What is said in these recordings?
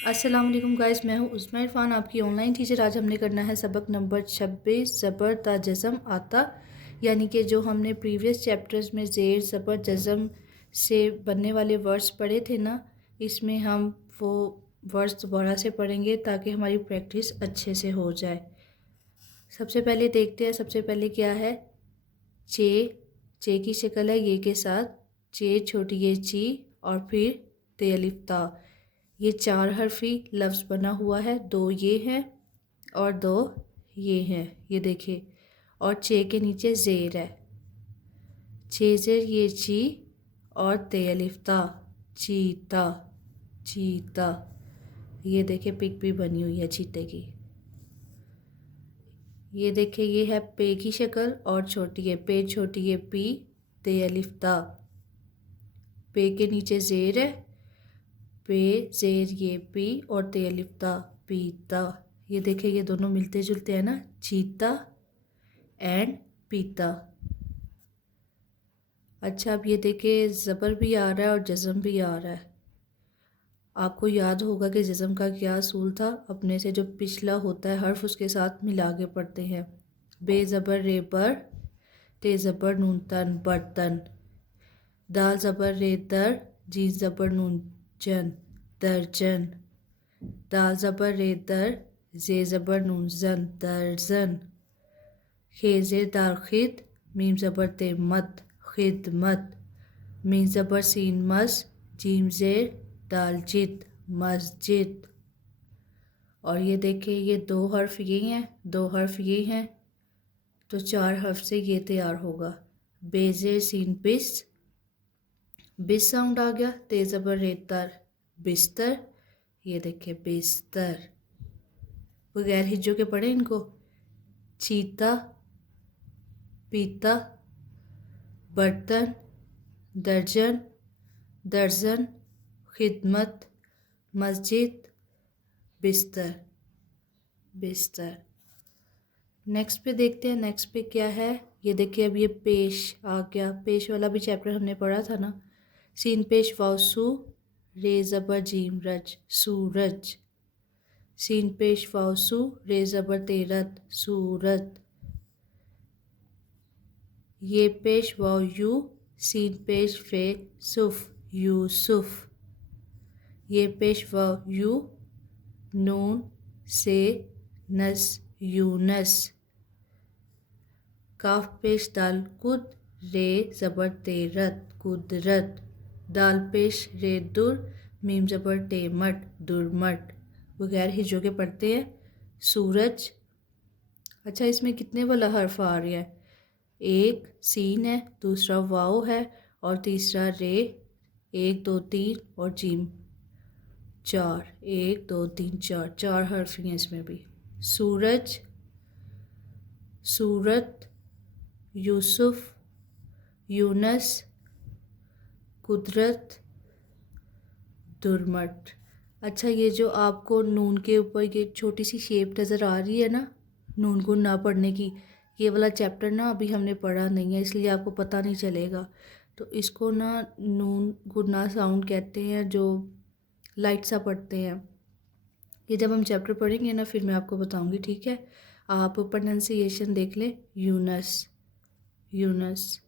अस्सलाम वालेकुम गाइस, मैं हूँ उस्मा इरफान, आपकी ऑनलाइन टीचर। आज हमने करना है सबक नंबर 26 ज़बर ता जज़म आता, यानी कि जो हमने प्रीवियस चैप्टर्स में ज़ेर ज़बर जज़म से बनने वाले वर्ड्स पढ़े थे ना, इसमें हम वो वर्ड्स दोबारा से पढ़ेंगे ताकि हमारी प्रैक्टिस अच्छे से हो जाए। सबसे पहले देखते हैं, सबसे पहले क्या है। चे, चे की शक्ल है ये के साथ, चे छोटी ये ची और फिर ते अलिफ ता। ये 4 हर्फी लफ्ज़ बना हुआ है, 2 ये हैं और 2 ये हैं, ये देखिए। और चे के नीचे ज़ेर है, चे ज़ेर ये ची और ते अलिफ ता, चीता चीता। ये देखिए पिक भी बनी हुई है चीते की। ये देखिए ये है पे की शक्ल और छोटी है पे, छोटी है पी, ते अलिफ ता। पे के नीचे ज़ेर है, पे ज़ेर ये पी और ते अलिफ ता, पीता। ये देखिए ये दोनों मिलते जुलते हैं ना, चीता एंड पीता। अच्छा, अब ये देखिए ज़बर भी आ रहा है और जज़म भी आ रहा है। आपको याद होगा कि जज़म का क्या असूल था, अपने से जो पिछला होता है हर्फ उसके साथ मिला के पढ़ते हैं। बे ज़बर रे बर, ते ज़बर नून तन बर्तन। दाल ज़बर रे दर, जी ज़बर नून जन दर्जन। दाल ज़बर रे दर, जे ज़बर नून जन दर्जन। खे ज़ेर दाल खिद, मीम ज़बर ते मत खिदमत। मीम ज़बर सीन मस, जीम ज़ेर दाल जिद मस्जिद। और ये देखिए ये 2 हर्फ ये हैं, 2 हर्फ ये हैं, तो 4 हर्फ से ये तैयार होगा। बेज़ेर सीन बिस, बिस साउंड आ गया। ते ज़बर रेतर बिस्तर, ये देखिए बिस्तर। बगैर हिज्जों के पढ़े इनको। चीता, पीता, बर्तन, दर्जन, दर्जन, खिदमत, मस्जिद, बिस्तर बिस्तर। नेक्स्ट पे देखते हैं, नेक्स्ट पे क्या है। ये देखिए अब ये पेश आ गया, पेश वाला भी चैप्टर हमने पढ़ा था ना। सीन पेश वाव सू, रे ज़बर जीम रज सूरज। सीन पेश वाव सू, रे ज़बर तेरत सूरत। ये पेश वाव यू, सीन पेश फे सुफ यूसुफ। ये पेश वाव यू, नून से नस यूनस। काफ पेश दाल कुद, रे ज़बर तेरत कुदरत। दाल पेश रे दुर, मीम ज़बर टेमट दुरमट। बगैर हिज्जों के पढ़ते हैं। सूरज। अच्छा, इसमें कितने वाला हर्फ आ रहा है। एक सीन है, दूसरा वाव है और तीसरा रे। 1 2 3 और जीम 4, 1 2 3 4, 4 हर्फ हैं इसमें भी। सूरज, सूरत, यूसुफ, यूनस, कुदरत, दुरमट। अच्छा, ये जो आपको नून के ऊपर ये छोटी सी शेप नज़र आ रही है ना, नून को ना पढ़ने की, ये वाला चैप्टर ना अभी हमने पढ़ा नहीं है, इसलिए आपको पता नहीं चलेगा। तो इसको ना नून गुन्ना साउंड कहते हैं, जो लाइट सा पढ़ते हैं। ये जब हम चैप्टर पढ़ेंगे ना फिर मैं आपको बताऊंगी, ठीक है। आप प्रोनाउंसिएशन देख लें, यूनस यूनस।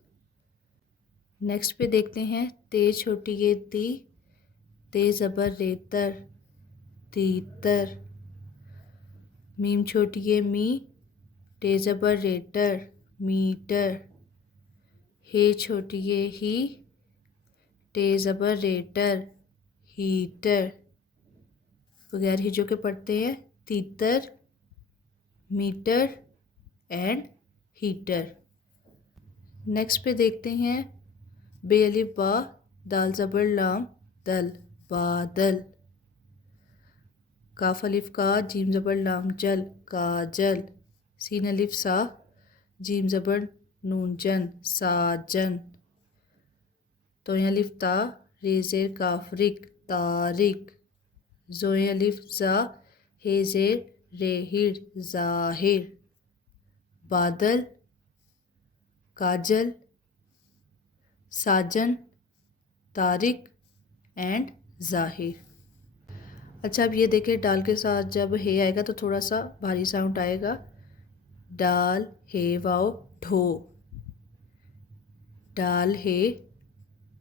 नेक्स्ट पे देखते हैं, ते छोटी ये ती, ते ज़बर रेतर तीतर। मीम छोटी ये मी, टे ज़बर रेटर मीटर। हे छोटी ये ही, टे ज़बर रेटर हीटर। बगैर हिज्जों के पढ़ते हैं। तीतर, मीटर एंड हीटर। नेक्स्ट पे देखते हैं, बे अलिफ बा, दाल ज़बर लाम दल बादल। काफ अलिफ का, जीम ज़बर लाम जल काजल। सीन अलिफ सा, जीम ज़बर नून जन साजन। तोय अलिफ ता, रे ज़ेर काफ रिक तारिक। ज़ोय अलिफ ज़ा, हे ज़ेर रेहिर ज़ाहिर। बादल, काजल, साजन, तारिक एंड ज़ाहिर। अच्छा, अब ये देखिए डाल के साथ जब हे आएगा तो थोड़ा सा भारी साउंड आएगा। डाल हे वाओ ढो, डाल हे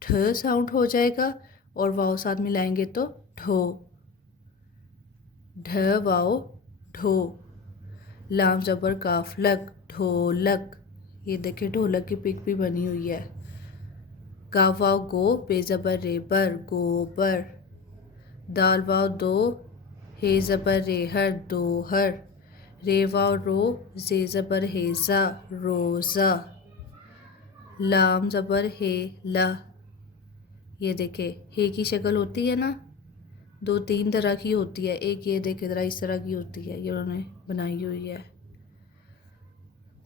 ठ साउंड हो जाएगा और वाओ साथ मिलाएंगे तो ढो, ढ वाओ ढो। लाम ज़बर काफ लक, ढोलक। ये देखिए ढोलक की पिक भी बनी हुई है। गाव वाव गो, बेज़बर रेबर, गोबर। दाल वाव दो, हे ज़बर रेहर, दोहर। रे वाव रो, जे ज़बर हेज़ा, रोज़ा। लाम ज़बर हे ला। ये देखे हे की शक्ल होती है ना, दो तीन तरह की होती है। एक ये देखे ज़रा इस तरह की होती है, ये उन्होंने बनाई हुई है।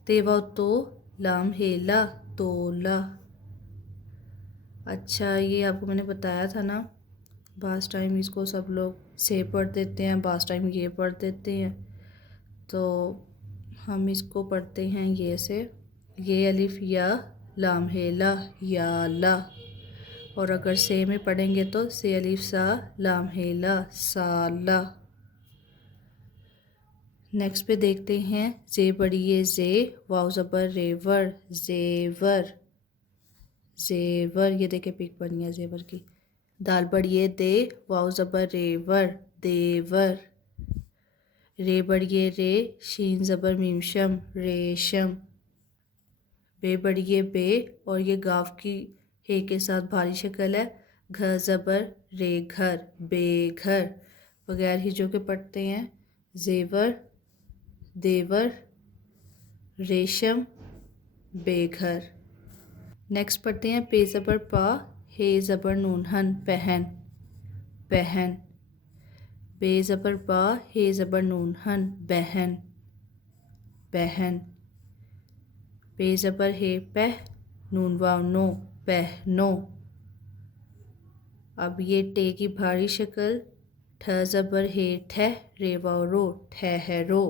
तेवा तो, लाम हेला, तोला। अच्छा, ये आपको मैंने बताया था ना, बास टाइम इसको सब लोग से पढ़ देते हैं, बास टाइम ये पढ़ देते हैं। तो हम इसको पढ़ते हैं ये से, ये अलिफ या, लाम हेला, या ला। और अगर से में पढ़ेंगे तो से अलिफ सा, लाम हेला, साला। नेक्स्ट पे देखते हैं जे बड़िए जे, वाव ज़बर रेवर, जेवर, जेवर। ये देखे पिक बनी है जेवर की। दाल बड़िए दे, वाव ज़बर रेवर, देवर। रे बड़िए रे, शीन ज़बर मीमशम, रेशम। बे बड़िए बे, और ये गाव की हे के साथ भारी शक्ल है। घ ज़बर रे घर, बेघर। बगैर हिजों के पढ़ते हैं जेवर, देवर, रेशम, बेघर। नेक्स्ट पढ़ते हैं पे ज़बर पा, हे ज़बर नून हन, पहन, बहन। बे ज़बर बा, हे ज़बर नून हन, बहन, बहन। पे ज़बर हे पह, नून वाव नो, पहनो। अब ये टे की भारी शक्ल, ठ ज़बर हे ठह, रे वाव रो, ठहरो।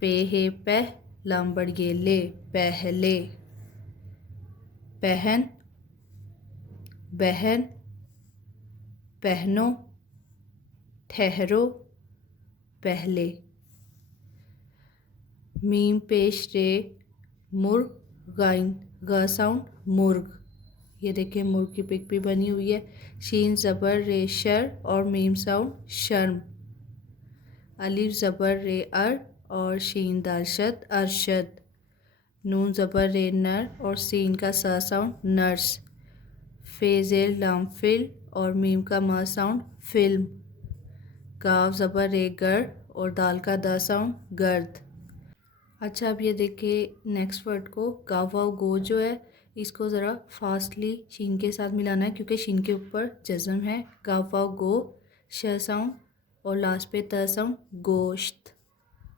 पे हे पह, लाम बड़िए ले, पहले। पहन, बहन, पहनो, ठहरो, पहले। मीम पेश रे, मुर्ग, गाइन गा साउंड, मुर्ग। ये देखिए मुर्ग की पिक भी बनी हुई है। शीन ज़बर रे शर और मीम साउंड शर्म। अलिफ ज़बर रे अर और शीन दाल शद, अरशद। नून ज़बर रे नर और सीन का सा साउंड, नर्स। फेज़ेल लाम फिल और मीम का मा साउंड, फिल्म। गाव ज़बर रे गर और दाल का दा साउंड, गर्द। अच्छा, अब ये देखिए नेक्स्ट वर्ड को, गाव वाव गो जो है इसको ज़रा फास्टली शीन के साथ मिलाना है क्योंकि शीन के ऊपर जज़म है। गाव वाव गो, श साउंड और लास्ट पे त साउंड, गोश्त,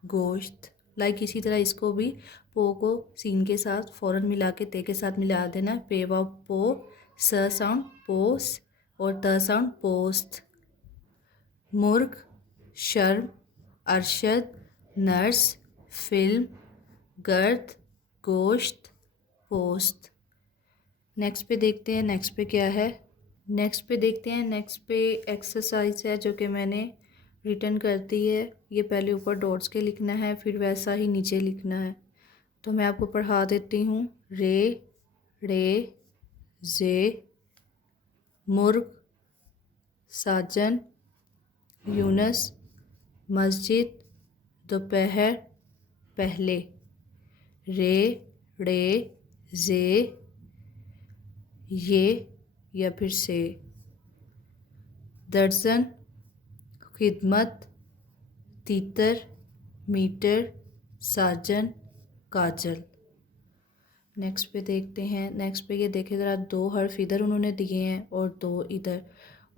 गोश्त। लाइक इसी तरह इसको भी पो को सीन के साथ फ़ौरन मिला के ते के साथ मिला देना। पे वाव पो, स साउंड पोस और त साउंड पोस्ट। मुर्ग, शर्म, अरशद, नर्स, फिल्म, गर्द, गोश्त, पोस्ट। नेक्स्ट पे देखते हैं नेक्स्ट पे क्या है। नेक्स्ट पे देखते हैं नेक्स्ट पे एक्सरसाइज है जो कि मैंने रिटर्न कर दी है। ये पहले ऊपर डॉट्स के लिखना है, फिर वैसा ही नीचे लिखना है। तो मैं आपको पढ़ा देती हूँ। रे, रे, जे, मुर्ग, साजन, यूनस, मस्जिद, दोपहर, पहले। रे, रे, जे, ये या फिर से। दर्जन, खिदमत, तीतर, मीटर, साजन, काजल। नेक्स्ट पे देखते हैं। नेक्स्ट पे ये देखें ज़रा, दो हर्फ इधर उन्होंने दिए हैं और दो इधर,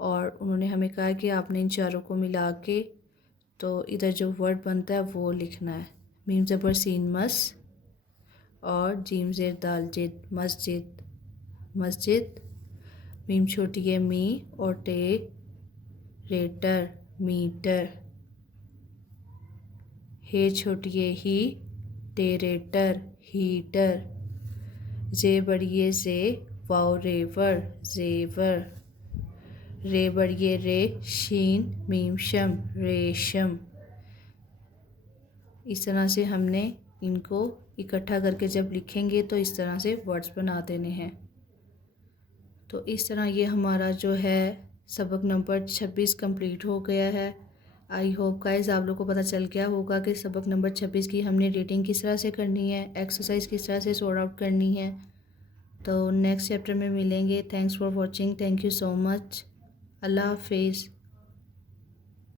और उन्होंने हमें कहा है कि आपने इन चारों को मिला के तो इधर जो वर्ड बनता है वो लिखना है। मीम ज़बर सीन मस और जीम ज़ेर दाल जिद, मस्जिद, मस्जिद। मीम छोटी है मी और टे, रेटर, मीटर। हे छोटी है ही, टेरेटर, हीटर। जे बड़ी है जे, वाव रेवर, जेवर। रे बड़िए रे, शीन मीम शम, रेशम। इस तरह से हमने इनको इकट्ठा करके जब लिखेंगे तो इस तरह से वर्ड्स बना देने हैं। तो इस तरह ये हमारा जो है सबक नंबर 26 कंप्लीट हो गया है। आई होप गाइस आप लोग को पता चल गया होगा कि सबक नंबर 26 की हमने रीडिंग किस तरह से करनी है, एक्सरसाइज किस तरह से सॉर्ट आउट करनी है। तो नेक्स्ट चैप्टर में मिलेंगे। Thanks for watching, thank you so much. अल्लाह हाफिज़।